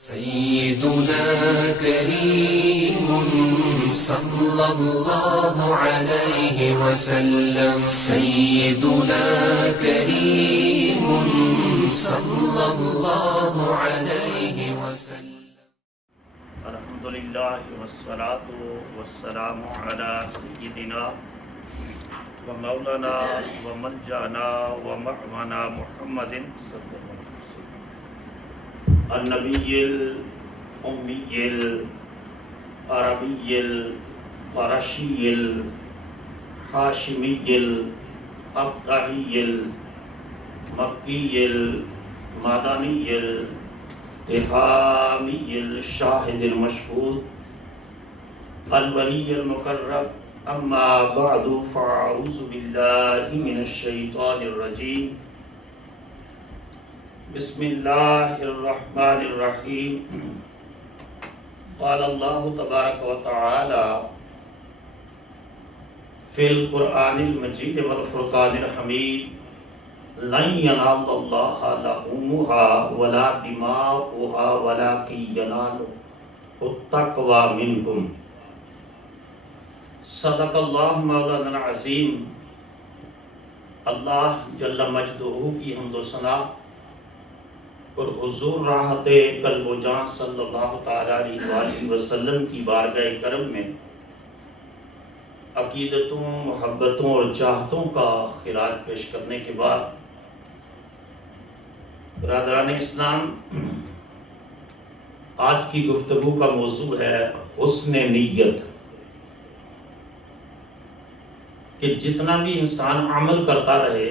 سيدنا كريم صلى الله عليه وسلم سيدنا كريم صلى الله عليه وسلم الحمد لله والصلاة والسلام على سيدنا ومولانا وملجأنا ومأوانا محمد النبي الأمي العربي القرشي الهاشمي الأبطحي المكي المدني التهامي الشاهد المشهود الولي المقرب أما بعد فأعوذ بالله من الشيطان الرجيم بسم الله الرحمن الرحيم قال الله تبارك وتعالى في القرآن المجيد والفرقان الحميد لن ينال الله لحومها ولا دماؤها ولكن يناله التقوى منكم صدق اللہ مولانا العظیم۔ اللہ جل مجدہ کی حمد و ثنا اور حضور راحت قلب و جان صلی اللہ تعالیٰ علیہ وآلہ وسلم کی بارگاہ کرم میں عقیدتوں، محبتوں اور چاہتوں کا خراج پیش کرنے کے بعد برادران اسلام، آج کی گفتگو کا موضوع ہے حسن نیت، کہ جتنا بھی انسان عمل کرتا رہے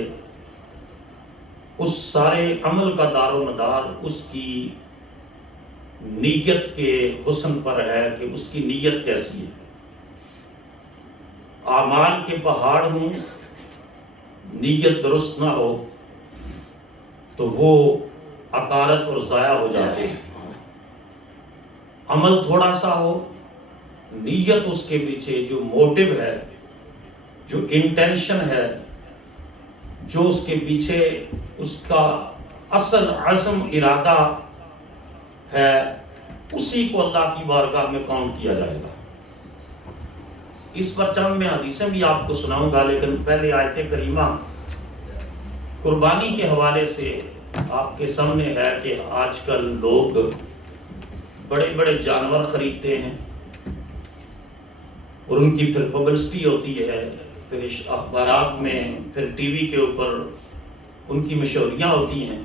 اس سارے عمل کا دار و مدار اس کی نیت کے حسن پر ہے کہ اس کی نیت کیسی ہے۔ اعمال کے پہاڑ ہوں، نیت درست نہ ہو تو وہ عقارت اور ضائع ہو جاتے ہیں۔ عمل تھوڑا سا ہو، نیت اس کے پیچھے جو موٹیو ہے، جو انٹینشن ہے، جو اس کے پیچھے اس کا اصل عزم ارادہ ہے، اسی کو اللہ کی بارگاہ میں کاؤنٹ کیا جائے گا۔ اس پر چند میں حدیثیں بھی آپ کو سناؤں گا، لیکن پہلے آیت کریمہ قربانی کے حوالے سے آپ کے سامنے ہے کہ آج کل لوگ بڑے بڑے جانور خریدتے ہیں اور ان کی پھر پبلسٹی ہوتی ہے، پھر اخبارات میں، پھر ٹی وی کے اوپر ان کی مشہوریاں ہوتی ہیں۔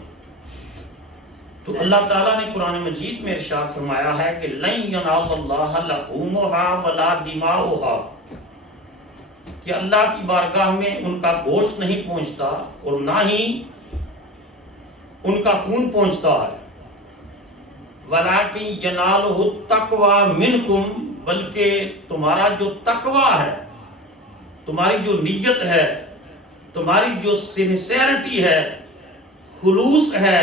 تو اللہ تعالیٰ نے قرآن مجید میں ارشاد فرمایا ہے کہ لن ینال اللہ لحومها ولا دماؤها، کہ اللہ کی بارگاہ میں ان کا گوشت نہیں پہنچتا اور نہ ہی ان کا خون پہنچتا ہے، ولیکن ینالہ التقوی منکم، بلکہ تمہارا جو تقوی ہے، تمہاری جو نیت ہے، تمہاری جو سنسیرٹی ہے، خلوص ہے،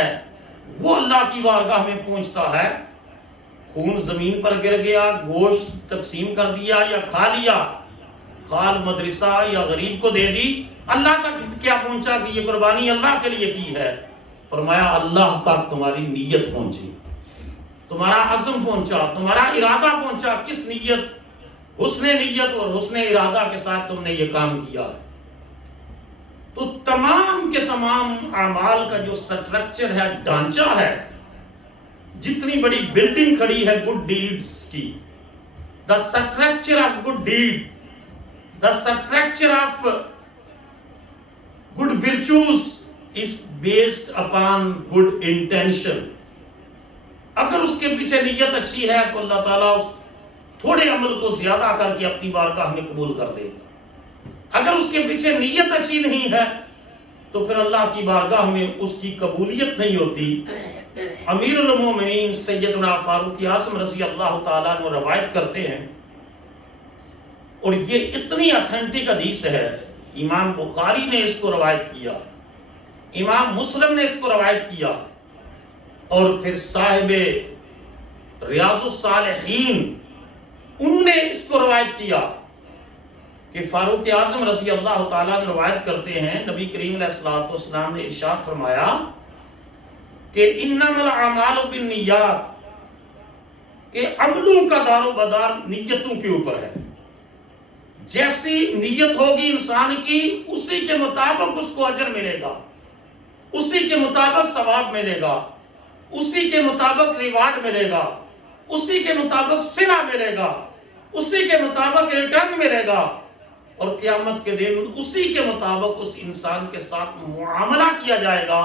وہ اللہ کی بارگاہ میں پہنچتا ہے۔ خون زمین پر گر گیا، گوشت تقسیم کر دیا یا کھا لیا، خال مدرسہ یا غریب کو دے دی، اللہ تک کیا پہنچا کہ یہ قربانی اللہ کے لیے کی ہے؟ فرمایا اللہ تک تمہاری نیت پہنچی، تمہارا عزم پہنچا، تمہارا ارادہ پہنچا۔ کس نیت؟ حسن نیت اور حسن ارادہ کے ساتھ تم نے یہ کام کیا۔ تو تمام کے تمام اعمال کا جو سٹرکچر ہے، ڈھانچہ ہے، جتنی بڑی بلڈنگ کھڑی ہے گڈ ڈیڈز کی، the structure of good deed, the structure of good virtues is based upon good intention۔ اگر اس کے پیچھے نیت اچھی ہے تو اللہ تعالیٰ تھوڑے عمل کو زیادہ کر کے اپنی بارگاہ میں قبول کر دے۔ اگر اس کے پیچھے نیت اچھی نہیں ہے تو پھر اللہ کی بارگاہ میں اس کی قبولیت نہیں ہوتی۔ امیر المومنین سیدنا فاروق اعظم رضی اللہ تعالیٰ عنہ روایت کرتے ہیں، اور یہ اتنی اتھینٹک حدیث ہے، امام بخاری نے اس کو روایت کیا، امام مسلم نے اس کو روایت کیا، اور پھر صاحب ریاض الصالحین انہوں نے اس کو روایت کیا کہ فاروق اعظم رضی اللہ تعالیٰ نے روایت کرتے ہیں نبی کریم علیہ السلام نے ارشاد فرمایا کہ انما الاعمال بالنیات، کہ عملوں کا دار و مدار نیتوں کے اوپر ہے. جیسی نیت ہوگی انسان کی اسی کے مطابق اس کو اجر ملے گا، اسی کے مطابق ثواب ملے گا، اسی کے مطابق ریوارڈ ملے گا، اسی کے مطابق صلہ ملے گا، اسی کے مطابق ریٹرن ملے گا، اور قیامت کے دن اسی کے مطابق اس انسان کے ساتھ معاملہ کیا جائے گا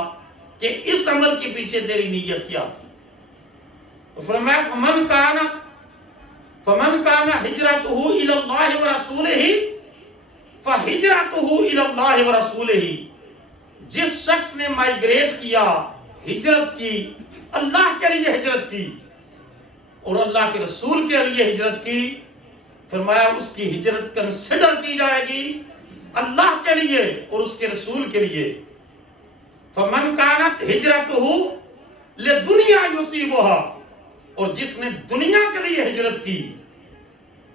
کہ اس عمل کے پیچھے تیری نیت کیا تھی. فرمایا فمن کان ہجرتہ الی اللہ ورسولہ فہجرتہ الی اللہ ورسولہ. جس شخص نے مائگریٹ کیا، ہجرت کی، اللہ کے لیے ہجرت کی اور اللہ کے رسول کے لیے ہجرت کی، فرمایا اس کی ہجرت کنسیڈر کی جائے گی اللہ کے لیے اور اس کے رسول کے لیے. فمن کانت ہجرتہ لدنیا یصیبها. اور جس نے دنیا کے لیے ہجرت کی،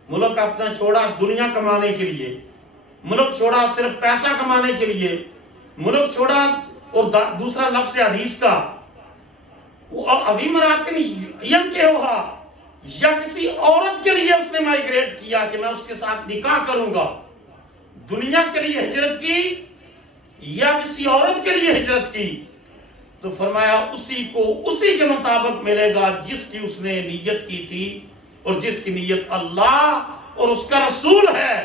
ملک اپنا چھوڑا دنیا کمانے کے لیے، ملک چھوڑا صرف پیسہ کمانے کے لیے، ملک چھوڑا اور دوسرا لفظ حدیث کا ابھی مراتن ینکحھا، یا کسی عورت کے لیے اس نے مائگریٹ کیا کہ میں اس کے ساتھ نکاح کروں گا. دنیا کے لیے ہجرت کی یا کسی عورت کے لیے ہجرت کی، تو فرمایا اسی کو اسی کے مطابق ملے گا جس کی اس نے نیت کی تھی، اور جس کی نیت اللہ اور اس کا رسول ہے،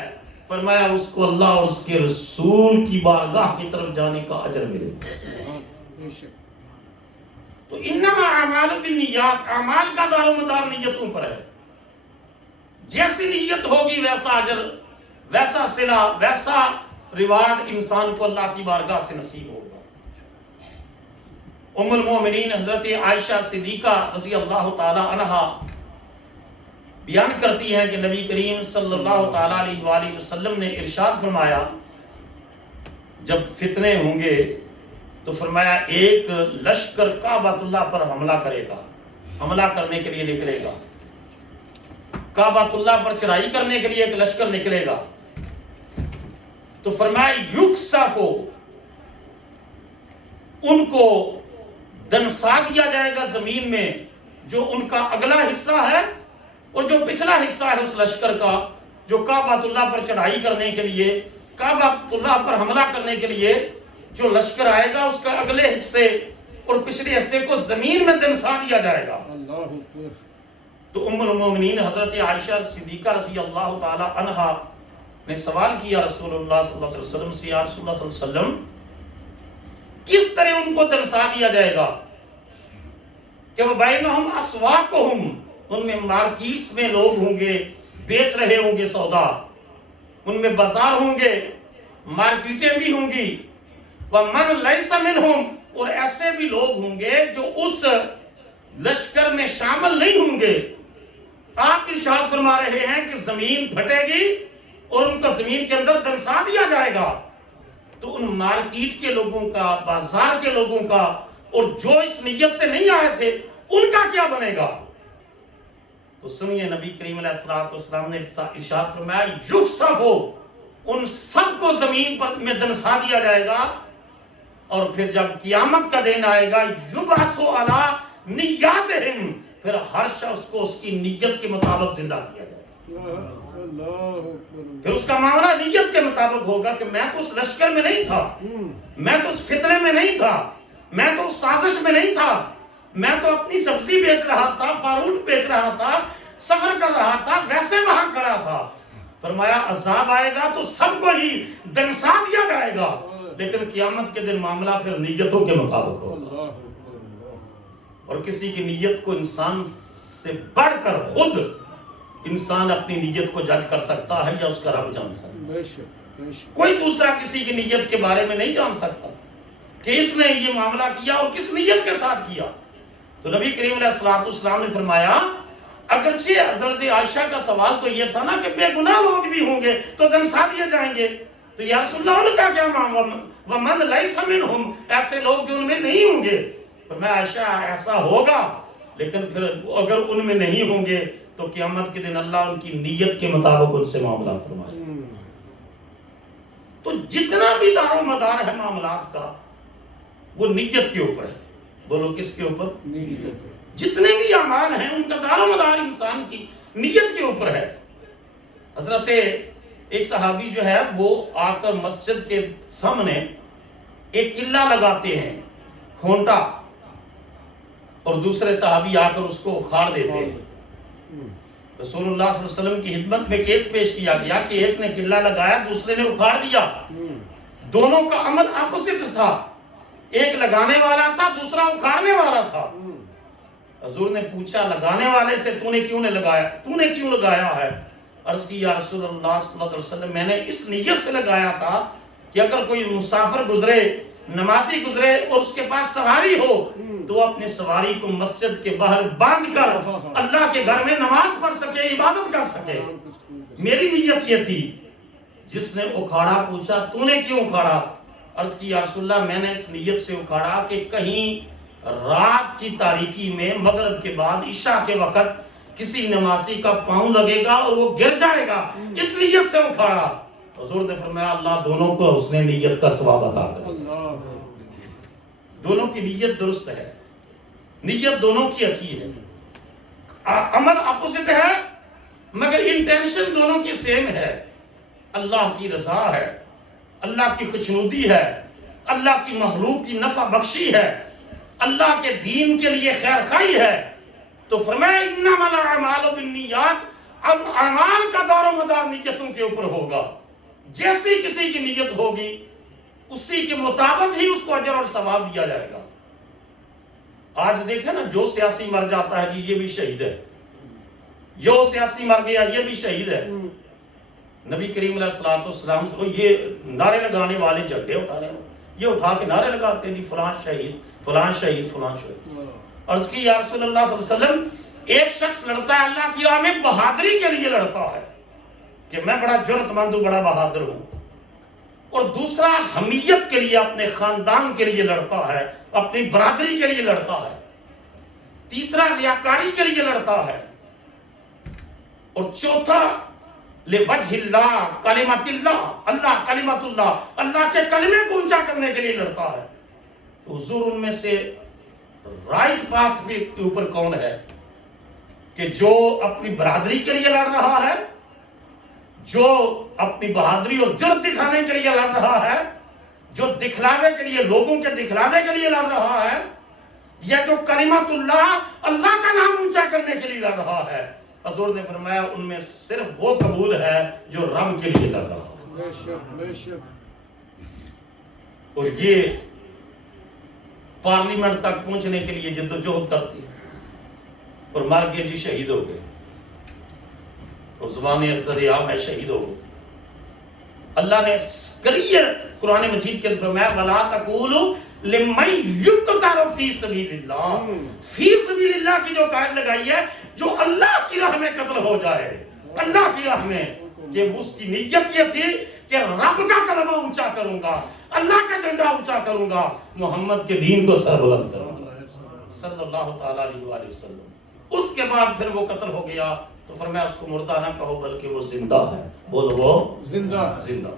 فرمایا اس کو اللہ اور اس کے رسول کی بارگاہ کی طرف جانے کا اجر ملے گا. تو انما اعمال بالنیات، اعمال کا دار و مدار نیتوں پر ہے. جیسی نیت ہوگی ویسا اجر، ویسا صلہ، ویسا ریوارڈ انسان کو اللہ کی بارگاہ سے نصیب ہوگا. ام المومنین حضرت عائشہ صدیقہ رضی اللہ تعالی عنہا بیان کرتی ہیں کہ نبی کریم صلی اللہ تعالی علیہ وآلہ وسلم نے ارشاد فرمایا، جب فتنے ہوں گے تو فرمایا ایک لشکر کعبۃ اللہ پر حملہ کرے گا، حملہ کرنے کے لیے نکلے گا. کعبۃ اللہ پر چڑھائی کرنے کے لیے ایک لشکر نکلے گا. تو فرمایا یکسف، ان کو دنسا دیا جائے گا زمین میں، جو ان کا اگلا حصہ ہے اور جو پچھلا حصہ ہے اس لشکر کا، جو کعبۃ اللہ پر چڑھائی کرنے کے لیے، کعبۃ اللہ پر حملہ کرنے کے لیے جو لشکر آئے گا، اس کا اگلے حصے اور پچھلے حصے کو زمین میں دنسا دیا جائے گا. تو ام المومنین حضرت عائشہ صدیقہ رضی اللہ تعالی عنہا نے سوال کیا رسول اللہ صلی اللہ علیہ وسلم سے، یا رسول اللہ صلی اللہ علیہ وسلم کس طرح ان کو دنسا دیا جائے گا؟ کہ وہ بینہم اسواقہم، ان میں مارکیٹس میں لوگ ہوں گے، بیچ رہے ہوں گے سودا، ان میں بازار ہوں گے، مارکیٹیں بھی ہوں گی. وَمَنْ لَيْسَ مِنْهُمْ، اور ایسے بھی لوگ ہوں گے جو اس لشکر میں شامل نہیں ہوں گے. آپ ارشاد فرما رہے ہیں کہ زمین پھٹے گی اور ان کو زمین کے اندر دنسا دیا جائے گا. تو ان مارکیٹ کے لوگوں کا، بازار کے لوگوں کا، اور جو اس نیت سے نہیں آئے تھے ان کا کیا بنے گا؟ تو سنیے نبی کریم علیہ الصلوۃ والسلام نے ارشاد فرمایا یکسف، ان سب کو زمین پر میں دنسا دیا جائے گا، اور پھر جب قیامت کا دن آئے گا یبعث علی نیاتہم، پھر ہر شخص کو اس کی نیت کے مطابق زندہ کیا جائے گا. پھر اس کا معاملہ نیت کے مطابق ہوگا کہ میں تو اس لشکر میں نہیں تھا، میں تو اس فتنے میں نہیں تھا، میں تو اس سازش میں نہیں تھا، میں تو اپنی سبزی بیچ رہا تھا، فروٹ بیچ رہا تھا، سفر کر رہا تھا، ویسے وہاں کھڑا تھا. فرمایا عذاب آئے گا تو سب کو ہی دنسا دیا جائے گا، لیکن قیامت کے دن معاملہ پھر نیتوں کے مطابق ہوگا. اور کسی کی نیت کو انسان سے بڑھ کر خود انسان اپنی نیت کو جج کر سکتا ہے یا اس کا رب جان سکتا ہے. کوئی دوسرا کسی کی نیت کے بارے میں نہیں جان سکتا کہ اس نے یہ معاملہ کیا اور کس نیت کے ساتھ کیا. تو نبی کریم علیہ الصلوۃ والسلام نے فرمایا اگرچہ حضرت عائشہ کا سوال تو یہ تھا نا کہ بے گناہ لوگ بھی ہوں گے تو دنسا دیے جائیں گے، تو یا رسول اللہ ان کا کیا معاملہ؟ وَمَنْ لَيْسَ مِنْهُمْ، ایسے لوگ جو ان میں نہیں ہوں گے. فرمایا عائشہ ایسا ہوگا، لیکن پھر اگر ان میں نہیں ہوں گے تو قیامت کے دن اللہ ان کی نیت کے مطابق ان سے معاملہ فرمائے. تو جتنا بھی دار و مدار ہے معاملات کا وہ نیت کے اوپر ہے. بولو کس کے اوپر؟ جتنے بھی اعمال ہیں ان کا دار دار و مدار انسان کی نیت کے اوپر ہے۔ حضرت ایک صحابی جو ہے وہ آ کر مسجد کے سامنے ایک قلعہ لگاتے ہیں، کھونٹا، اور دوسرے صحابی آ کر اس کو اکھاڑ دیتے ہیں۔ رسول اللہ صلی اللہ علیہ وسلم کی خدمت میں کیس پیش کیا گیا کہ ایک نے قلعہ لگایا، دوسرے نے اکھاڑ دیا، دونوں کا عمل اپوزٹ تھا، ایک لگانے والا تھا، دوسرا اکھاڑنے والا تھا۔ حضور نے پوچھا لگانے والے سے تو نے کیوں لگایا ہے؟ عرض کی یا رسول اللہ صلی اللہ علیہ وسلم میں نے اس نیت سے لگایا تھا کہ اگر کوئی مسافر گزرے، نمازی گزرے اور اس کے پاس سواری ہو تو اپنے سواری کو مسجد کے باہر باندھ کر اللہ کے گھر میں نماز پڑھ سکے، عبادت کر سکے۔ میری نیت یہ تھی۔ جس نے اکھاڑا پوچھا تو نے کیوں اکھاڑا؟ عرض کی یا رسول اللہ میں نے اس نیت سے اکھاڑا کہ کہیں رات کی تاریکی میں مغرب کے بعد عشاء کے وقت کسی نمازی کا پاؤں لگے گا اور وہ گر جائے گا، اس نیت سے اکھاڑا۔ حضور نے فرمایا اللہ دونوں کو اس نے نیت کا ثواب عطا کرے۔ دونوں کی نیت درست ہے، نیت دونوں کی اچھی ہے، عمل اپوزٹ ہے مگر انٹینشن دونوں کی سیم ہے۔ اللہ کی رضا ہے، اللہ کی خوشنودی ہے، اللہ کی مخلوق کی نفع بخشی ہے، اللہ کے دین کے لیے خیر خواہی ہے، تو فرمایا انما الاعمال بالنیات، اب اعمال کا دار و مدار نیتوں کے اوپر ہوگا۔ جیسی کسی کی نیت ہوگی اسی کے مطابق ہی اس کو اجر اور ثواب دیا جائے گا۔ آج دیکھیں نا، جو سیاسی مر جاتا ہے یہ بھی شہید ہے، جو سیاسی مر گیا یہ بھی شہید ہے۔ نبی کریم علیہ الصلوۃ والسلام سے یہ نعرے لگانے والے جھنڈے اٹھانے، یہ اٹھا کے نعرے لگاتے ہیں جی فلاں شہید فلاں شہید فلاں شہید۔ عرض کی یا رسول اللہ صلی اللہ علیہ وسلم ایک شخص لڑتا ہے اللہ کی راہ میں بہادری کے لیے لڑتا ہے کہ میں بڑا جرأت مند ہوں، بڑا بہادر ہوں، اور دوسرا حمیت کے لیے اپنے خاندان کے لیے لڑتا ہے، اپنی برادری کے لیے لڑتا ہے، تیسرا ریاکاری کے لیے لڑتا ہے، اور چوتھا لوجہ اللہ کلمت اللہ کلمت اللہ کے کلمے کو اونچا کرنے کے لیے لڑتا ہے۔ تو حضور ان میں سے رائٹ پاتھ کے اوپر کون ہے کہ جو اپنی برادری کے لیے لڑ رہا ہے، جو اپنی بہادری اور جرأت دکھانے کے لیے لڑ رہا ہے، جو دکھلاوے کے لیے لوگوں کے دکھلاوے کے لیے لڑ رہا ہے، یا جو کلمت اللہ کا نام اونچا کرنے کے لیے لڑ رہا ہے۔ حضور نے فرمایا ان میں صرف وہ قبول ہے جو رب کے لیے لڑ رہا ہے۔ بے شک بے شک۔ اور یہ پارلیمنٹ تک پہنچنے کے لیے جدوجہد کرتی ہے، اور مر گئے جی شہید ہو گئے، اور زبان ذریعہ میں شہید ہو گئے۔ اللہ نے کلیئر قرآن مجید کے فرمایا وَلَا تَقُولُوا لِمَّن يُقْتَلُ فِي سَبِيلِ اللَّهِ، فی سبیل اللہ کی جو قائد لگائی ہے، جو اللہ کی راہ میں قتل ہو جائے، اللہ کی راہ میں، کہ اس کی نیت یہ تھی کہ رب کا کلمہ اونچا کروں گا، اللہ کا جھنڈا اونچا کروں گا، محمد کے دین کو سربلند کروں گا صلی اللہ تعالیٰ علیہ وآلہ وسلم۔ اس کے بعد پھر وہ قتل ہو گیا تو فرمایا اس کو مردہ نہ کہو بلکہ وہ زندہ ہے، بولو وہ زندہ زندہ۔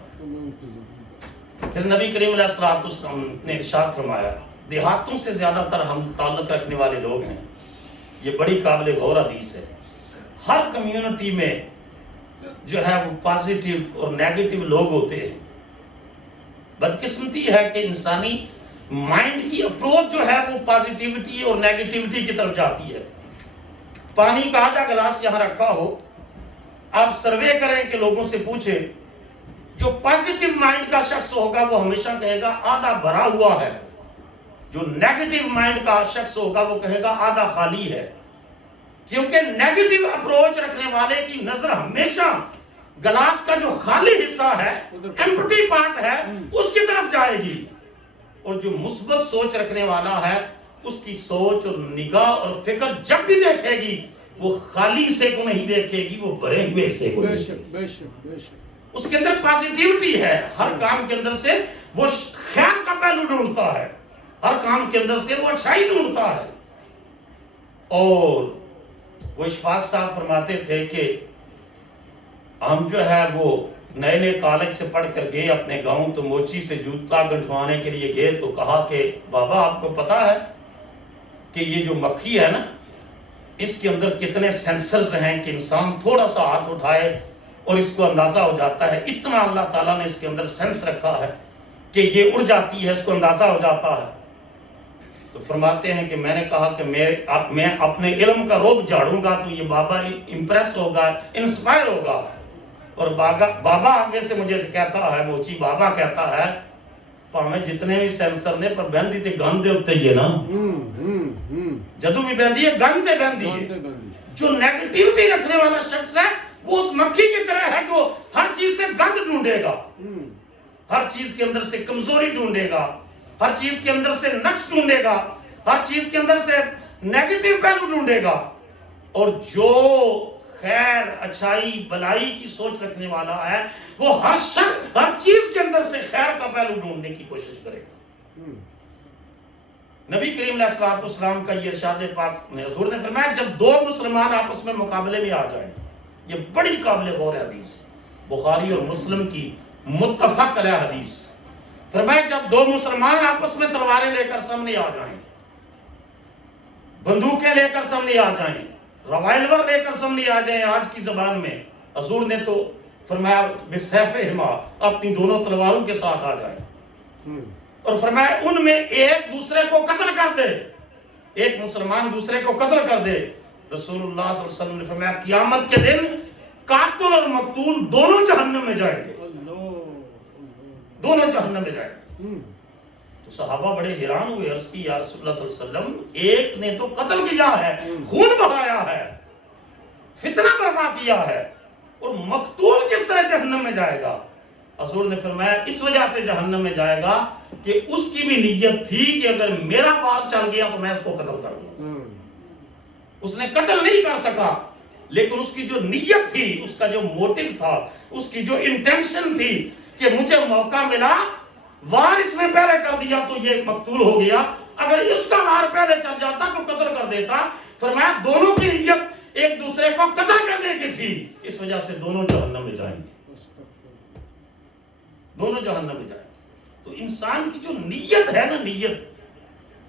پھر نبی کریم علیہ الصلوۃ والسلام نے ارشاد فرمایا، دیہاتوں سے زیادہ تر ہم تعلق رکھنے والے لوگ ہیں، یہ بڑی قابل غور حدیث ہے۔ ہر کمیونٹی میں جو ہے وہ پازیٹیو اور نیگیٹو لوگ ہوتے ہیں۔ بدقسمتی ہے کہ انسانی مائنڈ کی اپروچ جو ہے وہ پازیٹیوٹی اور نیگیٹیوٹی کی طرف جاتی ہے۔ پانی کا آدھا گلاس یہاں رکھا ہو، آپ سروے کریں کہ لوگوں سے پوچھیں، جو پازیٹیو مائنڈ کا شخص ہوگا وہ ہمیشہ کہے گا آدھا بھرا ہوا ہے، جو نیگیٹیو مائنڈ کا شخص ہوگا وہ کہے گا آدھا خالی ہے، کیونکہ نیگیٹیو اپروچ رکھنے والے کی نظر ہمیشہ گلاس کا جو خالی حصہ ہے، ایمپٹی پارٹ ہے، اس کی طرف جائے گی، اور جو مثبت سوچ رکھنے والا ہے اس کی سوچ اور نگاہ اور فکر جب بھی دیکھے گی وہ خالی حصے کو نہیں دیکھے گی، وہ بھرے ہوئے حصے کو دیکھے گی۔ بے شک بے شک۔ اس کے اندر پازیٹیوٹی ہے، ہر کام کے اندر سے وہ خیر کا پہلو ڈھونڈتا ہے، ہر کام کے اندر سے وہ اچھائی ڈھونڈتا ہے۔ اور وہ اشفاق صاحب فرماتے تھے کہ ہم جو ہے وہ نئے نئے کالج سے پڑھ کر گئے اپنے گاؤں، تو موچی سے جوتا گنٹھوانے کے لیے گئے تو کہا کہ بابا آپ کو پتا ہے کہ یہ جو مکھی ہے نا، اس کے اندر کتنے سینسرز ہیں کہ انسان تھوڑا سا ہاتھ اٹھائے اور اس کو اندازہ ہو جاتا ہے. اتنا اللہ تعالیٰ نے اس کے اندر سینس رکھا ہے کہ یہ اڑ جاتی ہے, اس کو اندازہ ہو جاتا ہے. تو فرماتے ہیں کہ میں نے کہا کہ میں اپنے علم کا روب جھاڑوں گا تو یہ بابا امپریس ہوگا, انسپائر ہوگا. اور بابا آگے سے مجھے کہتا ہے, موچی بابا کہتا ہے پاویں جتنے بھی سینسر نے پر بہندی تے گن دے اتنے ہی ہے نا, جدو بھی بہندی ہے گن تے بہندی ہے. جو نیگیٹیوٹی رکھنے والا شخص ہے وہ اس مکھی کی طرح ہے جو ہر چیز سے گند ڈھونڈے گا, ہر چیز کے اندر سے کمزوری ڈھونڈے گا, ہر چیز کے اندر سے نقص ڈھونڈے گا, ہر چیز کے اندر سے نیگیٹیو پہلو ڈھونڈے گا. اور جو خیر اچھائی بلائی کی سوچ رکھنے والا ہے وہ ہر چیز کے اندر سے خیر کا پہلو ڈھونڈنے کی کوشش کرے گا. نبی کریم علیہ الصلوۃ والسلام کا یہ ارشاد پاک نے حضور نے فرمایا جب دو مسلمان آپس میں مقابلے میں آ جائیں, یہ بڑی قابل غور حدیث, بخاری اور مسلم کی متفق علیہ حدیث. فرمایا جب دو مسلمان آپس میں تلواریں لے کر سامنے آ جائیں, بندوقیں لے کر سامنے آ جائیں, روائلور لے کر سامنے آ جائیں, آج کی زبان میں حضور نے تو فرمایا بسیفہما, اپنی دونوں تلواروں کے ساتھ آ جائیں. اور فرمایا ان میں ایک دوسرے کو قتل کر دے, ایک مسلمان دوسرے کو قتل کر دے. رسول اللہ صلی اللہ علیہ وسلم نے فرمایا قیامت کے دن قاتل اور مقتول دونوں جہنم میں جائیں گے, دونوں جہنم میں جائیں گے. تو صحابہ بڑے حیران ہوئے, عرض کی یا رسول اللہ صلی اللہ علیہ وسلم ایک نے تو قتل کیا ہے, خون بہایا ہے, فتنہ برپا کیا ہے, اور مقتول کس طرح جہنم میں جائے گا؟ حضور نے فرمایا اس وجہ سے جہنم میں جائے گا کہ اس کی بھی نیت تھی کہ اگر میرا بال چل گیا تو میں اس کو قتل کر دوں. اس نے قتل نہیں کر سکا لیکن اس کی جو نیت تھی, اس کا جو موٹو تھا, اس کی جو انٹینشن تھی کہ مجھے موقع ملا وار اس میں پہلے کر دیا تو یہ مقتول ہو گیا, اگر اس کا وار پہلے چل جاتا تو قتل کر دیتا. فرمایا دونوں کی نیت ایک دوسرے کو قتل کرنے کی تھی, اس وجہ سے دونوں جہنم میں جائیں گے, دونوں جہنم میں جائیں گے. تو انسان کی جو نیت ہے نا, نیت,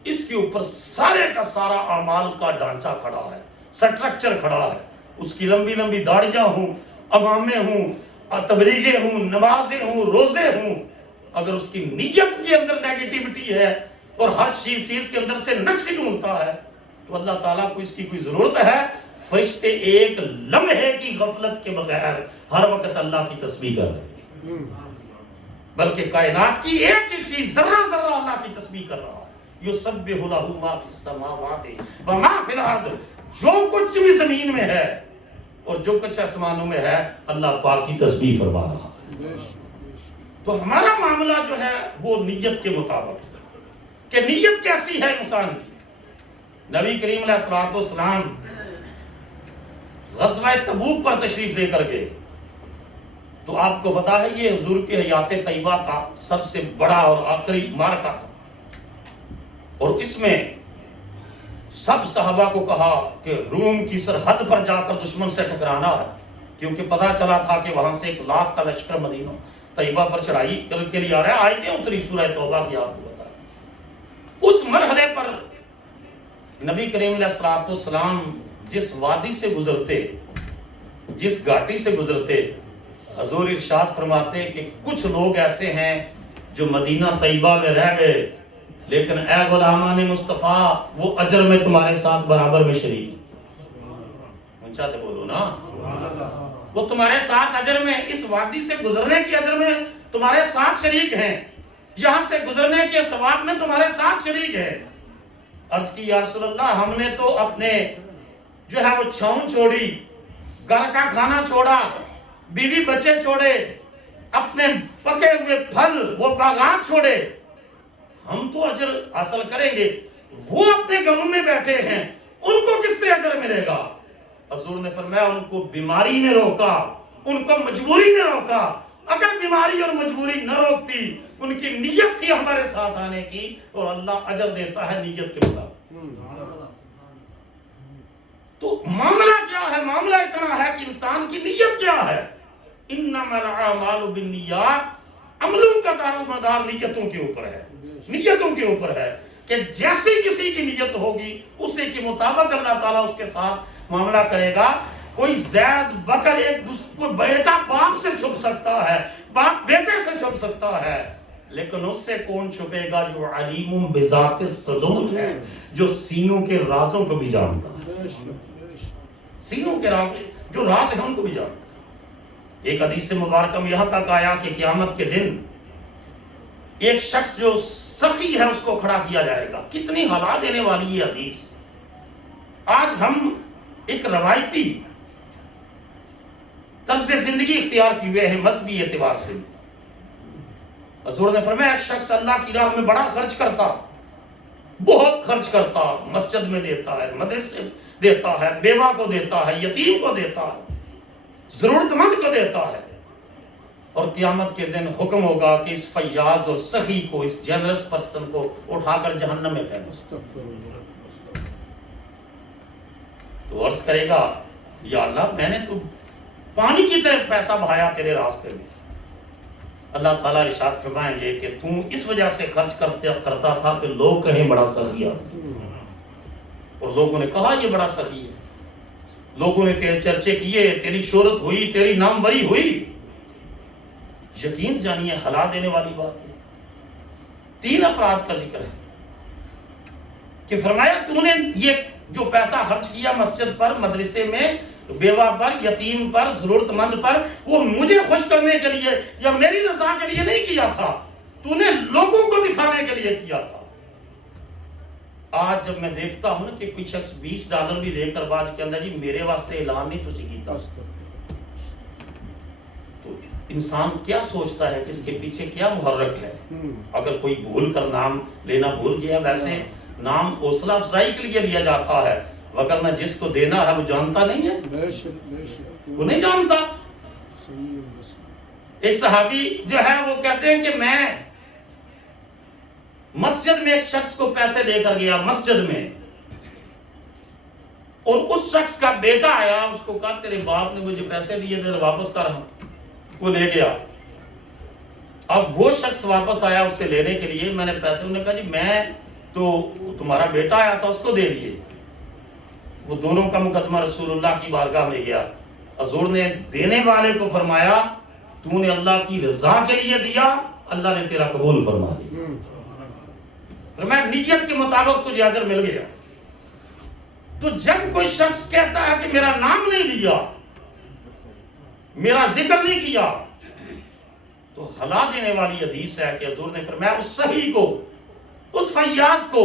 اس کے اوپر سارے کا سارا اعمال کا ڈھانچہ کھڑا ہے, سٹرکچر کھڑا ہے. اس کی لمبی لمبی داڑیاں ہوں, امامے ہوں, تبلیغیں ہوں, نمازیں ہوں, روزے ہوں, اگر اس کی نیت کے اندر نیگیٹیوٹی ہے اور ہر چیز کے اندر سے نقص ڈھونڈتا ہے تو اللہ تعالیٰ کو اس کی کوئی ضرورت ہے؟ فرشتے ایک لمحے کی غفلت کے بغیر ہر وقت اللہ کی تسبیح کر رہے ہیں, بلکہ کائنات کی ایک ایک چیز ذرہ ذرہ اللہ کی تسبیح کر رہا ہے. یسبح لہ ما فی السماوات و ما فی الارض, جو کچھ بھی زمین میں ہے اور جو کچھ آسمانوں میں ہے اللہ پاک کی تسبیح فرما رہا ہے. تو ہمارا معاملہ جو ہے وہ نیت کے مطابق کہ نیت کیسی ہے انسان کی. نبی کریم علیہ الصلوۃ والسلام غزوہ تبوک پر تشریف لے کر گئے تو آپ کو پتا ہے یہ حضور کی حیات طیبہ کا سب سے بڑا اور آخری معرکہ تھا, اور اس میں سب صحابہ کو کہا کہ روم کی سرحد پر جا کر دشمن سے ٹکرانا ہے, کیونکہ پتا چلا تھا کہ وہاں سے 1 لاکھ کا لشکر مدینہ طیبہ پر چڑھائی کے لیے آ رہا ہے. آیتیں اتری سورہ توبہ کی, آپ کو بتا ہے. اس مرحلے پر نبی کریم علیہ الصلوۃ والسلام جس وادی سے گزرتے, جس گھاٹی سے گزرتے, حضور ارشاد فرماتے کہ کچھ لوگ ایسے ہیں جو مدینہ طیبہ میں رہ گئے لیکن اے غلامان مصطفیٰ وہ اجر میں تمہارے ساتھ برابر میں شریک, چاہتے بولو نا, وہ تمہارے ساتھ اجر میں, اس وادی سے گزرنے کی اجر میں تمہارے ساتھ شریک ہیں, یہاں سے گزرنے کے ثواب میں تمہارے ساتھ شریک ہے. عرض کی یا رسول اللہ ہم نے تو اپنے جو ہے وہ چھاؤں چھوڑی, گھر کا کھانا چھوڑا, بیوی بچے چھوڑے, اپنے پکے ہوئے پھل وہ باغات چھوڑے, ہم تو اجر حاصل کریں گے, وہ اپنے گھروں میں بیٹھے ہیں ان کو کس طرح اجر ملے گا؟ حضور نے فرمایا ان کو بیماری نے روکا, ان کو مجبوری نے روکا. اگر بیماری اور مجبوری نہ روکتی, ان کی نیت تھی ہمارے ساتھ آنے کی, اور اللہ اجر دیتا ہے نیت کے مطابق. تو معاملہ کیا ہے؟ معاملہ اتنا ہے کہ انسان کی نیت کیا ہے. انما الاعمال بالنیات, عملوں کا دار و مدار نیتوں کے اوپر ہے, نیتوں کے اوپر ہے. کہ جیسی کسی کی نیت ہوگی اسی کے مطابق اللہ تعالیٰ اس کے ساتھ معاملہ کرے گا. کوئی زید بکر کوئی بیٹا باپ سے چھپ سکتا ہے, باپ بیٹے سے چھپ سکتا ہے, لیکن اس سے کون چھپے گا؟ جو علیم بذات الصدور ہے, جو سینوں کے رازوں کو بھی جانتا ہے. سینوں کے راز, جو راز ہیں ان کو بھی جانتا ہے. ایک حدیث مبارکہ میں یہاں تک آیا کہ قیامت کے دن ایک شخص جو سخی ہے اس کو کھڑا کیا جائے گا. کتنی ہلا دینے والی یہ حدیث. آج ہم ایک روایتی طرز زندگی اختیار کی ہوئے ہیں مذہبی اعتبار سے. حضور نے فرمایا ایک شخص اللہ کی راہ میں بڑا خرچ کرتا, بہت خرچ کرتا, مسجد میں دیتا ہے, مدرسے دیتا ہے, بیوہ کو دیتا ہے, یتیم کو دیتا ہے, ضرورت مند کو دیتا ہے, اور قیامت کے دن حکم ہوگا کہ اس فیاض اور سخی کو, اس جنرس پرسن کو اٹھا کر جہنم میں پھینکو. تو عرض کرے گا یا اللہ میں نے تو پانی کی طرح پیسہ بہایا تیرے راستے میں. اللہ تعالیٰ ارشاد فرمائیں گے کہ تم اس وجہ سے خرچ کرتا تھا کہ لوگ کہیں بڑا سخی ہے, اور لوگوں نے کہا یہ بڑا سخی ہے, لوگوں نے تیرے چرچے کیے, تیری شہرت ہوئی, تیری ناموری ہوئی. یقین جانیے ہلا دینے والی بات ہے. 3 افراد کا ذکر ہے کہ فرمایا تو نے یہ جو پیسہ خرچ کیا مسجد پر, مدرسے میں, بیوہ پر, یتیم پر, ضرورت مند پر, وہ مجھے خوش کرنے کے لیے یا میری رضا کے لیے نہیں کیا تھا, تو نے لوگوں کو دکھانے کے لیے کیا تھا. آج جب میں دیکھتا ہوں کہ کوئی شخص $20 بھی دے کر باج کے اندر جی میرے واسطے اعلان نہیں تسی کیتا, تو انسان کیا سوچتا ہے کہ اس کے پیچھے کیا محرک ہے. اگر کوئی بھول کر نام لینا بھول گیا, ویسے نام حوصلہ افزائی کے لیے دیا جاتا ہے, وگرنہ جس کو دینا ہے وہ جانتا نہیں ہے, وہ نہیں جانتا. ایک صحابی جو ہے وہ کہتے ہیں کہ میں مسجد میں ایک شخص کو پیسے دے کر گیا مسجد میں, اور اس شخص کا بیٹا آیا, اس کو کہا تیرے باپ نے مجھے پیسے دیے تھے واپس کر. وہ لے گیا. اب وہ شخص واپس آیا اسے لینے کے لیے, میں نے پیسے, انہوں نے کہا جی میں تو تمہارا بیٹا آیا تھا اس کو دے دیے. وہ دونوں کا مقدمہ رسول اللہ کی بارگاہ میں گیا. حضور نے دینے والے کو فرمایا تو نے اللہ کی رضا کے لیے دیا, اللہ نے تیرا قبول فرما دیا. فرمایا نیت کے مطابق تجھے اجر مل گیا. تو جب کوئی شخص کہتا ہے کہ میرا نام نہیں لیا, میرا ذکر نہیں کیا, تو ہلا دینے والی حدیث ہے کہ حضور نے فرمایا اس صحیح کو, اس فیاض کو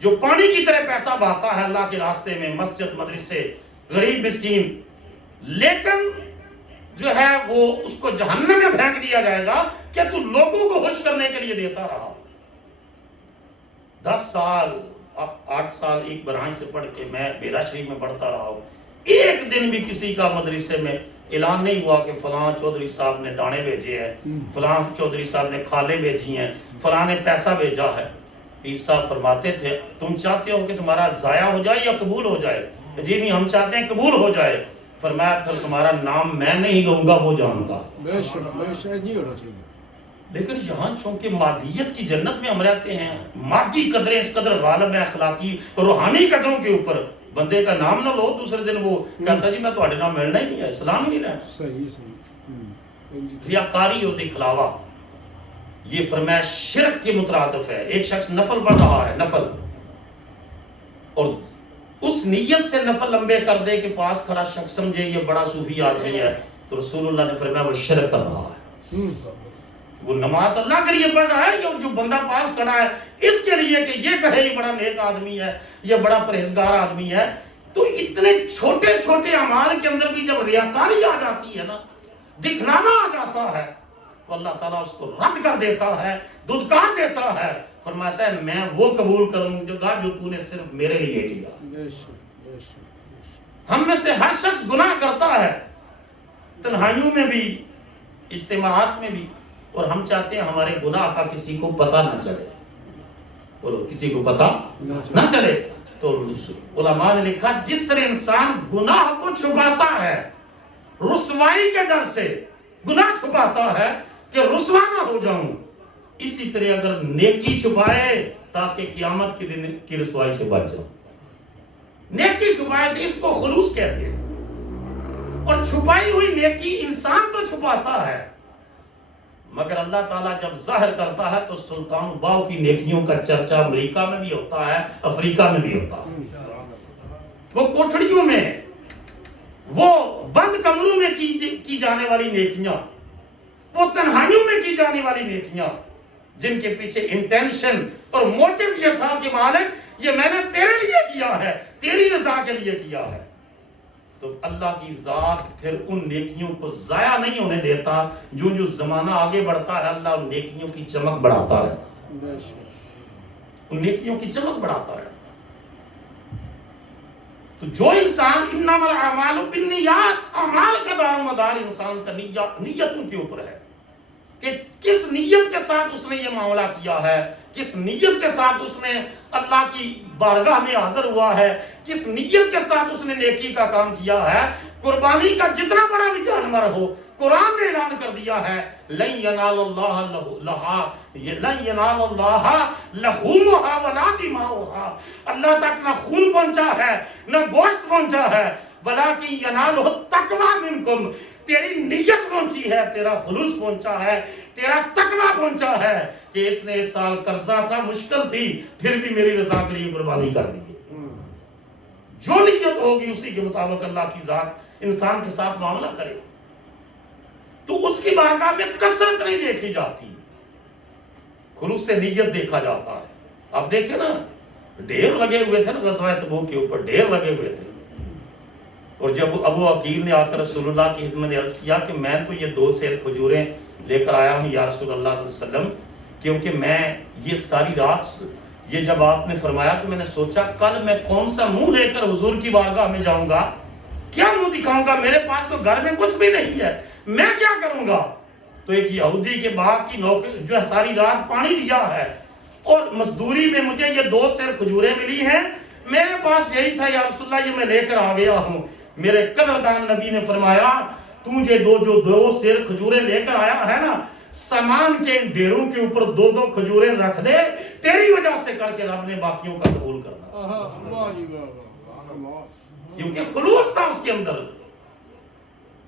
جو پانی کی طرح پیسہ بہاتا ہے اللہ کے راستے میں, مسجد, مدرسے, غریب مسکین, لیکن جو ہے وہ اس کو جہنم میں پھینک دیا جائے گا کہ تو لوگوں کو خوش کرنے کے لیے دیتا رہا. 10 سال 8 سال ایک برائیں سے پڑھ کے میں بیرا شریف میں پڑھتا رہا ہوں, ایک دن بھی کسی کا مدرسے میں اعلان نہیں ہوا کہ فلاں چودھری صاحب نے دانے بھیجے ہیں, فلاں چودھری صاحب نے کھالیں بھیجی ہیں, فلاں نے پیسہ بھیجا ہے. پیر صاحب فرماتے تھے تم چاہتے ہو کہ تمہارا ضائع ہو جائے یا قبول ہو جائے؟ جی نہیں, ہم چاہتے ہیں قبول ہو جائے. فرمایا پھر تمہارا نام میں نہیں لوں گا, وہ جانتا. لیکن یہاں چونکہ مادیت کی جنت میں ہم رہتے ہیں, مادی قدریں اس قدر غالب ہیں اخلاقی روحانی قدروں کے اوپر, بندے کا نام نہ لو دوسرے دن وہ کہتا جی میں تھوڑے نام ملنا ہی نہیں ہے, اسلام نہیں رہنا. ریاکاری اور دکھلاوا, یہ فرمایا شرک کے مترادف ہے. ایک شخص نفل پڑھ رہا ہے, نفل, اور اس نیت سے نفل لمبے کر دے کہ پاس کھڑا شخص سمجھے یہ بڑا صوفی آدمی ہے, تو رسول اللہ نے فرمایا وہ شرک کر رہا ہے. وہ نماز اللہ کے لیے پڑھ رہا ہے, جو بندہ پاس کھڑا ہے اس کے لیے کہ یہ کہے یہ بڑا نیک آدمی ہے, یہ بڑا پرہیزگار آدمی ہے. تو اتنے چھوٹے چھوٹے اعمال کے اندر بھی جب ریاکاری آ جاتی ہے نا, دکھلانا آ جاتا ہے, تو اللہ تعالیٰ اس کو رد کر دیتا ہے, دھتکار دیتا ہے. فرماتا ہے میں وہ قبول کروں گا جو تو نے صرف میرے لیے کیا. ہم میں سے ہر شخص گناہ کرتا ہے, تنہائیوں میں بھی, اجتماعات میں بھی, اور ہم چاہتے ہیں ہمارے گناہ کا کسی کو پتہ نہ چلے, اور کسی کو پتہ نہ چلے. تو علماء نے لکھا جس طرح انسان گناہ کو چھپاتا ہے رسوائی کے ڈر سے, گناہ چھپاتا ہے کہ رسوا نہ ہو جاؤں, اسی طرح اگر نیکی چھپائے تاکہ قیامت کے دن کی رسوائی سے بچ جاؤ. نیکی چھپائے تو اس کو خلوص کہتے ہیں. اور چھپائی ہوئی نیکی انسان تو چھپاتا ہے، مگر اللہ تعالیٰ جب ظاہر کرتا ہے تو سلطان باؤ کی نیکیوں کا چرچا امریکہ میں بھی ہوتا ہے، افریقہ میں بھی ہوتا ہے. وہ کوٹھڑیوں میں، وہ بند کمروں میں کی جانے والی نیکیاں، وہ تنہائیوں میں کی جانے والی نیکیاں، جن کے پیچھے انٹینشن اور موٹیو یہ تھا کہ مالک یہ میں نے تیرے لیے کیا ہے، تیری رضا کے لیے کیا ہے. تو اللہ کی ذات پھر ان نیکیوں کو ضائع نہیں ہونے دیتا. جو زمانہ آگے بڑھتا ہے اللہ ان نیکیوں کی چمک بڑھاتا ہے، ان نیکیوں کی چمک بڑھاتا ہے. تو جو انسان انما الاعمال بالنیات، اعمال کا دار و مدار انسان کا نیتوں کے اوپر ہے کہ کس نیت کے ساتھ اس نے یہ معاملہ کیا ہے، کس نیت کے ساتھ اس نے اللہ کی بارگاہ میں حاضر ہوا ہے، کس نیت کے ساتھ اس نے نیکی کا کام کیا ہے. قربانی کا جتنا بڑا بھی جانور ہو، قرآن نے اعلان کر دیا ہے لن ینال اللہ لحومھا ولا دماؤھا. اللہ تک نہ خون پہنچا ہے نہ گوشت پہنچا ہے، ولکن ینالہ التقوی منکم. تیری نیت پہنچی ہے، تیرا خلوص پہنچا ہے، تیرا تقوی پہنچا ہے کہ اس نے اس سال قرضہ تھا، مشکل تھی، پھر بھی میری رضا کے لیے قربانی کر دی. جو نیت ہوگی اسی کے مطابق اللہ کی ذات انسان کے ساتھ معاملہ کرے. تو اس کی بارگاہ میں کثرت نہیں دیکھی جاتی، خلوص سے نیت دیکھا جاتا ہے. آپ دیکھیں نا، ڈھیر لگے ہوئے تھے نا غزوہ تبوک کے اوپر، ڈھیر لگے ہوئے تھے. اور جب ابو عقیل نے آ کر رسول اللہ کی خدمت میں عرض کیا کہ میں تو یہ 2 سیر کھجوریں لے کر آیا ہوں یا رسول اللہ صلی اللہ علیہ وسلم، کیونکہ میں یہ ساری رات، یہ جب آپ نے فرمایا تو میں نے سوچا کل میں کون سا منہ لے کر حضور کی بارگاہ میں جاؤں گا، کیا منہ دکھاؤں گا، میرے پاس تو گھر میں کچھ بھی نہیں ہے، میں کیا کروں گا. تو ایک یہودی کے باغ کی نوکر جو ہے ساری رات پانی دیا ہے اور مزدوری میں مجھے یہ 2 سیر کھجوریں ملی ہیں، میرے پاس یہی تھا یا رسول اللہ یہ میں لے کر آ گیا ہوں. میرے قدردان نبی نے فرمایا تو یہ جو 2 سیر کھجوریں لے کر آیا ہے نا، سامان کے ڈیروں کے اوپر 2 کھجوریں رکھ دے، تیری وجہ سے کر کے رب نے باقیوں کا قبول کرنا. کیونکہ خلوص تھا اس کے اندر،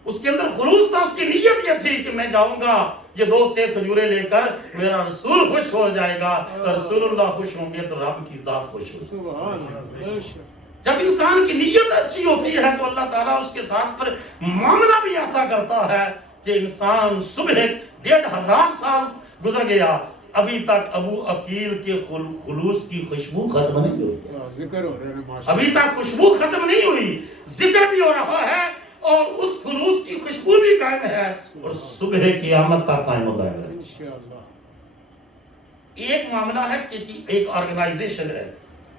اس کے اندر خلوص تھا. اس کی نیت یہ تھی کہ میں جاؤں گا یہ 2 سیر کھجوریں لے کر، میرا رسول خوش ہو جائے گا، رسول اللہ خوش ہوں گے تو رب کی ذات خوش ہوگی. جب انسان کی نیت اچھی ہوتی ہے تو اللہ تعالیٰ اس کے ساتھ پر معاملہ بھی ایسا کرتا ہے کہ انسان صبح 1500 سال گزر گیا، ابھی تک ابو عقیل کے خلوص کی خوشبو ختم نہیں ہوئی. ابھی تک خوشبو ختم نہیں ہوئی، ذکر بھی ہو رہا ہے اور اس خلوص کی خوشبو بھی قائم ہے اور صبح قیامت تک قائم و دائم ہے. ایک معاملہ ہے کہ ایک آرگنائزیشن ہے،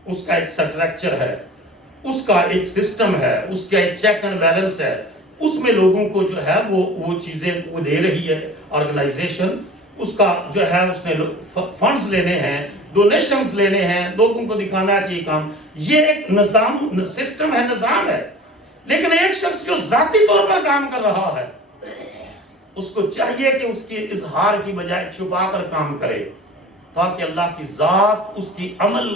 اس کا ایک سٹرکچر ہے، اس کا ایک سسٹم ہے، اس کا ایک چیک اینڈ بیلنس ہے، اس میں لوگوں کو جو ہے وہ چیزیں وہ دے رہی ہے آرگنائزیشن. اس کا جو ہے اس نے فنڈز لینے ہیں، ڈونیشنز لینے ہیں، لوگوں کو دکھانا ہے کہ یہ کام، یہ ایک نظام سسٹم ہے، نظام ہے. لیکن ایک شخص جو ذاتی طور پر کام کر رہا ہے اس کو چاہیے کہ اس کی اظہار کی بجائے چھپا کر کام کرے تاکہ اللہ کی ذات اس کی عمل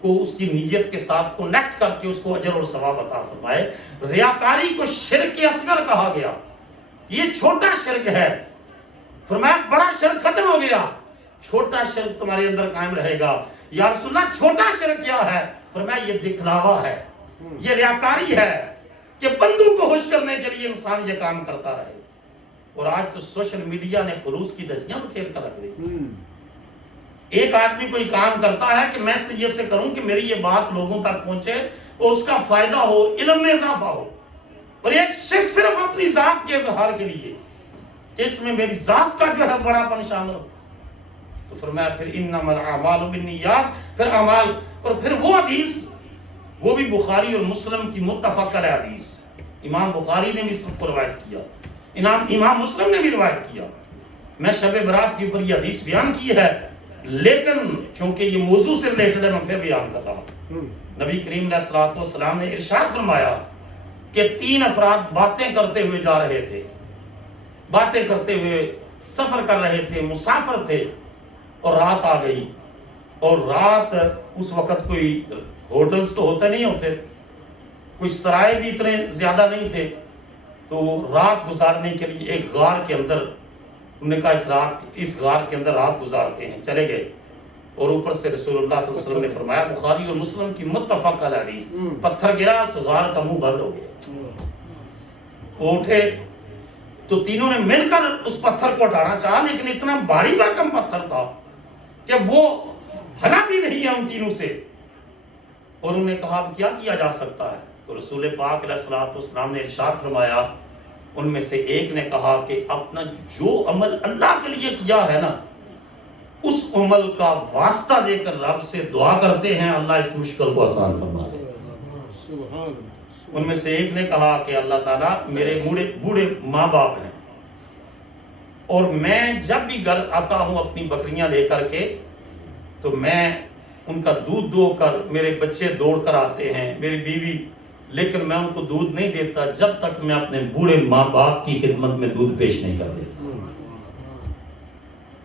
کو اس کی نیت کے ساتھ کنیکٹ کر کے اس کو اجر اور ثواب عطا فرمائے. ریاکاری کو شرک اصغر کہا گیا، یہ چھوٹا شرک ہے. فرمایا بڑا شرک ختم ہو گیا، چھوٹا شرک تمہارے اندر قائم رہے گا. یا رسول اللہ چھوٹا شرک کیا ہے؟ فرمایا یہ دکھلاوا ہے، یہ ریاکاری ہے کہ بندوں کو خوش کرنے کے لیے انسان یہ کام کرتا رہے. اور آج تو سوشل میڈیا نے خلوص کی دھجیاں بکھیر کر رکھ دی. ایک آدمی کوئی کام کرتا ہے کہ میں یہ سے کروں کہ میری یہ بات لوگوں تک پہنچے اور اس کا فائدہ ہو، علم میں اضافہ ہو، اور ایک شخص صرف اپنی ذات کے اظہار کے لیے اس میں میری ذات کا جو ہے بڑا پن شامل ہو. تو فرمایا پھر انما الاعمال بالنیات، پھر اعمال. اور پھر وہ حدیث، وہ بھی بخاری اور مسلم کی متفق علیہ حدیث، امام بخاری نے بھی اس کو روایت کیا، امام مسلم نے بھی روایت کیا. میں شب برات کے اوپر یہ حدیث بیان کی ہے، لیکن چونکہ یہ موضوع سے ریلیٹڈ ہے میں پھر بیان کرتا ہوں. نبی کریم علیہ الصلوۃ والسلام نے ارشاد فرمایا کہ 3 افراد باتیں کرتے ہوئے جا رہے تھے، باتیں کرتے ہوئے سفر کر رہے تھے، مسافر تھے، اور رات آ گئی. اور رات اس وقت کوئی ہوٹلز تو ہوتے نہیں ہوتے، کوئی سرائے بھی اتنے زیادہ نہیں تھے، تو رات گزارنے کے لیے ایک غار کے اندر انہوں نے کہا اس غار کے اندر رات گزارتے ہیں، چلے گئے۔ اور اوپر سے رسول اللہ صلی اللہ علیہ وسلم نے فرمایا، بخاری اور مسلم کی متفق علیہ حدیث، پتھر گرا اس غار کا منہ بند ہو گیا۔ وہ اٹھے تو تینوں نے مل کر اس پتھر کو ہٹانا چاہا، لیکن اتنا بھاری بھرکم پتھر تھا کہ وہ ہلا بھی نہیں ہے ان تینوں سے۔ اور انہوں نے کہا اب کیا کیا جا سکتا ہے؟ تو رسول پاک علیہ الصلوۃ والسلام نے ارشاد فرمایا، ان میں سے ایک نے کہا کہ اپنا جو عمل اللہ کے لیے کیا ہے نا، اس عمل کا واسطہ دے کر رب سے دعا کرتے ہیں اللہ اس مشکل کو آسان فرما دے۔ سبحان ان میں سے ایک نے کہا کہ اللہ تعالیٰ میرے بوڑھے ماں باپ ہیں، اور میں جب بھی گھر آتا ہوں اپنی بکریاں لے کر کے تو میں ان کا دودھ دو کر، میرے بچے دوڑ کر آتے ہیں، میری بیوی، لیکن میں ان کو دودھ نہیں دیتا جب تک میں اپنے بوڑھے ماں باپ کی خدمت میں دودھ پیش نہیں کر دیتا۔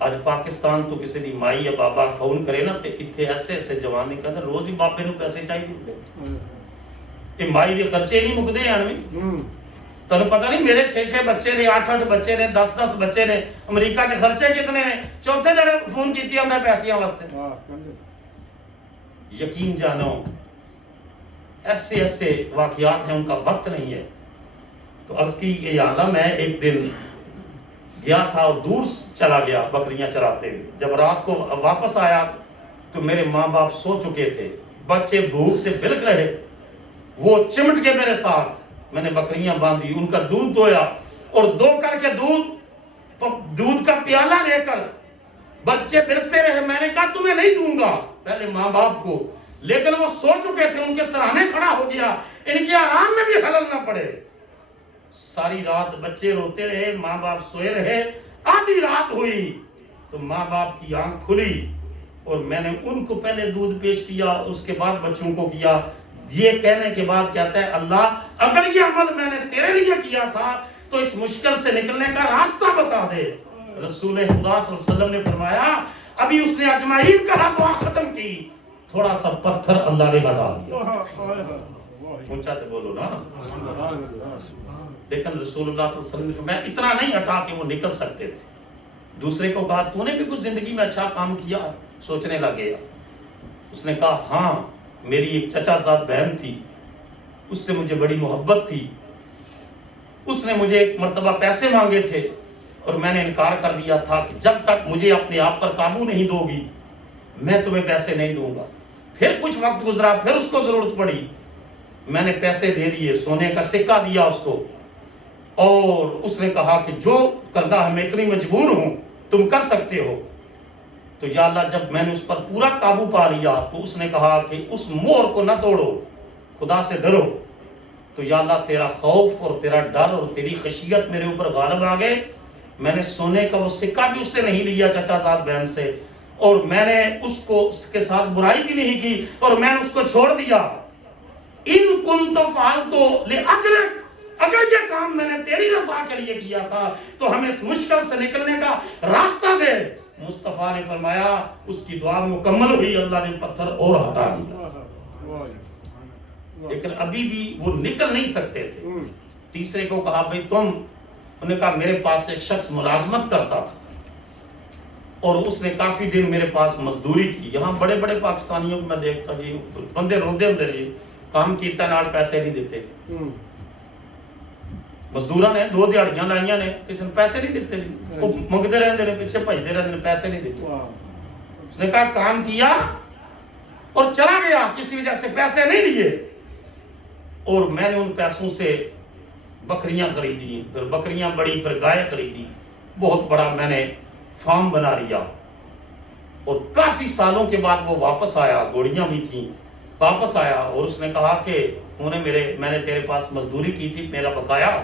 آج پاکستان تو کسی دی مائی یا بابا فون کرے نا تے اتنے ایسے ایسے جوان نے کہتے روز ہی بابے نو پیسے چاہیے، کہ مائی دے خرچے نہیں مکدے ہیں۔ تمہیں پتہ نہیں میرے 6 بچے نے، 8 بچے نے، 10 بچے نے، امریکہ کے خرچے کتنے نے، چوتھے جڑے فون کیتی ہوں پیسیاں واسطے۔ یقین جانو ایسے ایسے واقعات ہیں، ان کا وقت نہیں ہے۔ تو عرض کی کہ یا اللہ میں ایک دن گیا تھا اور دور چلا گیا بکریاں چراتے ہوئے، جب رات کو واپس آیا تو میرے ماں باپ سو چکے تھے، بچے بھوک سے بلک رہے، وہ چمٹ کے میرے ساتھ، میں نے بکریاں باندھی، ان کا دودھ دویا، اور دو کر کے دودھ کا پیالہ لے کر بچے بلکتے رہے۔ میں نے کہا تمہیں نہیں دوں گا پہلے ماں باپ کو، لیکن وہ سو چکے تھے، ان کے سرانے کھڑا ہو گیا، ان کے آرام میں بھی خلل نہ پڑے۔ ساری رات بچے روتے رہے، ماں باپ سوئے رہے، آدھی رات ہوئی تو ماں باپ کی آنکھ کھلی اور میں نے ان کو پہلے دودھ پیش کیا، اس کے بعد بچوں کو کیا۔ یہ کہنے کے بعد کہتا ہے اللہ اگر یہ عمل میں نے تیرے لیے کیا تھا تو اس مشکل سے نکلنے کا راستہ بتا دے۔ رسول خدا صلی اللہ علیہ وسلم نے فرمایا ابھی اس نے اجمعین کا دعا ختم کی، تھوڑا سا پتھر اللہ نے ہٹا دیا۔ اونچا تے بولو نا۔ لیکن رسول اللہ صلی اللہ علیہ وسلم نے فرمایا اتنا نہیں ہٹا کہ وہ نکل سکتے تھے۔ دوسرے کو کہا تو نے بھی کچھ زندگی میں اچھا کام کیا؟ سوچنے لگے گا۔ اس نے کہا ہاں میری ایک چچا زاد بہن تھی، اس سے مجھے بڑی محبت تھی، اس نے مجھے ایک مرتبہ پیسے مانگے تھے اور میں نے انکار کر دیا تھا کہ جب تک مجھے اپنے آپ پر قابو نہیں دو گی میں تمہیں پیسے نہیں دوں گا۔ پھر کچھ وقت گزرا، پھر اس کو ضرورت پڑی، میں نے پیسے دے دیے، سونے کا سکہ دیا اس کو، اور اس نے کہا کہ جو کرنا ہے میں اتنی مجبور ہوں تم کر سکتے ہو۔ تو یا اللہ جب میں نے اس پر پورا قابو پا لیا تو اس نے کہا کہ اس مہر کو نہ توڑو، خدا سے ڈرو۔ تو یا اللہ تیرا خوف اور تیرا ڈر اور تیری خشیت میرے اوپر غالب آ گئے۔ میں نے سونے کا وہ سکہ بھی اس سے نہیں لیا چچا زاد بہن سے، اور میں نے اس کے ساتھ برائی بھی نہیں کی، اور میں نے اس کو چھوڑ دیا۔ ان کنت فعلتو لاجرک، اگر یہ کام میں نے تیری رضا کے لیے کیا تھا تو ہمیں اس مشکل سے نکلنے کا راستہ دے۔ مصطفیٰ نے فرمایا اس کی دعا مکمل ہوئی، اللہ نے پتھر اور ہٹا دیا، لیکن ابھی بھی وہ نکل نہیں سکتے تھے۔ تیسرے کو کہا بھئی تم، انہوں نے کہا میرے پاس ایک شخص ملازمت کرتا تھا اور اس نے کافی دن میرے پاس مزدوری کی۔ یہاں بڑے بڑے پاکستانیوں کو میں دیکھتا جی بندے روندے ہوندے جی کام کیتا نال پیسے نہیں دیتے، مزدوراں نے 2 دیہڑیاں لائیاں نے، کسی نے پیسے نہیں دیتے جی، وہ منگتے رہندے نے، پیچھے بھجتے رہندے نے، پیسے نہیں دیتے۔ اس نے کہا کام کیا اور چلا گیا، کسی وجہ سے پیسے نہیں دیے، اور میں نے ان پیسوں سے بکریاں خریدی، پھر بکریاں بڑی، پھر گائے خریدی، بہت بڑا میں نے فارم بنا لیا۔ اور کافی سالوں کے بعد وہ واپس آیا، گھوڑیاں بھی تھیں، واپس آیا اور اس نے کہا کہ میں نے تیرے پاس مزدوری کی تھی، میرا بقایا۔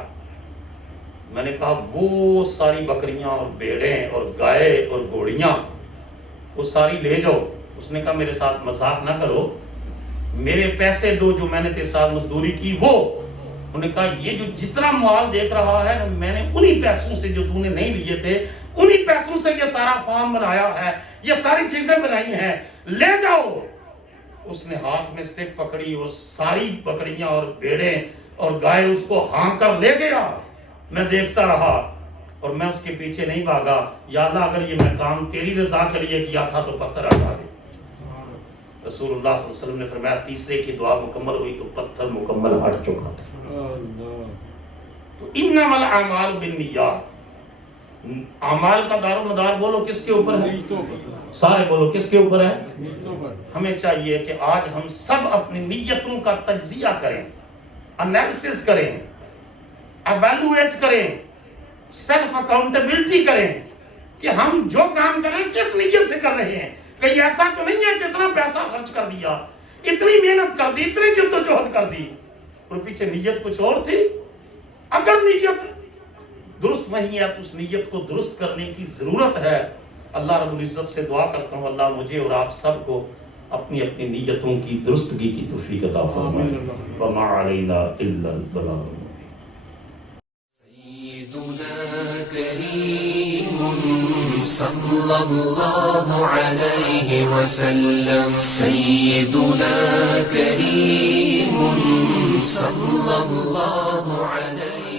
میں نے کہا وہ ساری بکریاں اور بھیڑیں اور گائے اور گھوڑیاں وہ ساری لے جاؤ۔ اس نے کہا میرے ساتھ مذاق نہ کرو، میرے پیسے دو جو میں نے تیرے ساتھ مزدوری کی وہ۔ انہوں نے کہا یہ جو جتنا مال دیکھ رہا ہے میں نے انہی پیسوں سے جو تو نے نہیں لیے تھے، انہی پیسوں سے یہ سارا فارم بنایا ہے، یہ ساری چیزیں بنائی ہیں۔ لے جاؤ. اس نے ہاتھ میں اسٹک پکڑی, وہ ساری بکریاں اور بھیڑیں اور گائے اس کو ہانک کر لے گیا. میں دیکھتا رہا اور میں اس کے پیچھے نہیں بھاگا. یا اللہ اگر یہ میں کام تیری رضا کے لیے کیا تھا تو پتھر ہٹا دے. رسول اللہ صلی اللہ علیہ وسلم نے فرمایا تیسرے کی دعا مکمل ہوئی تو پتھر مکمل ہٹ چکا تھا. تو انما الاعمال بالنیات, اعمال کا دار و مدار بولو کس کے اوپر ہے؟ نیتوں پر. سارے بولو کس کے اوپر ہے؟ نیتوں پر. ہمیں چاہیے کہ آج ہم سب اپنی نیتوں کا تجزیہ کریں, انالیسس کریں, ایویلویٹ کریں, سیلف اکاؤنٹیبلٹی کریں کہ ہم جو کام کریں کس نیت سے کر رہے ہیں. کہیں ایسا تو نہیں ہے کہ اتنا پیسہ خرچ کر دیا, اتنی محنت کر دی, اتنی جد و جہد کر دی اور پیچھے نیت کچھ اور تھی. اگر نیت درست نہیں ہے تو اس نیت کو درست کرنے کی ضرورت ہے. اللہ رب العزت سے دعا کرتا ہوں اللہ مجھے اور آپ سب کو اپنی اپنی نیتوں کی درستگی کی توفیق عطا فرمائے. وما علینا الا البلاغ. سيدنا كريم صلى الله عليه وسلم. سيدنا كريم صلى الله عليه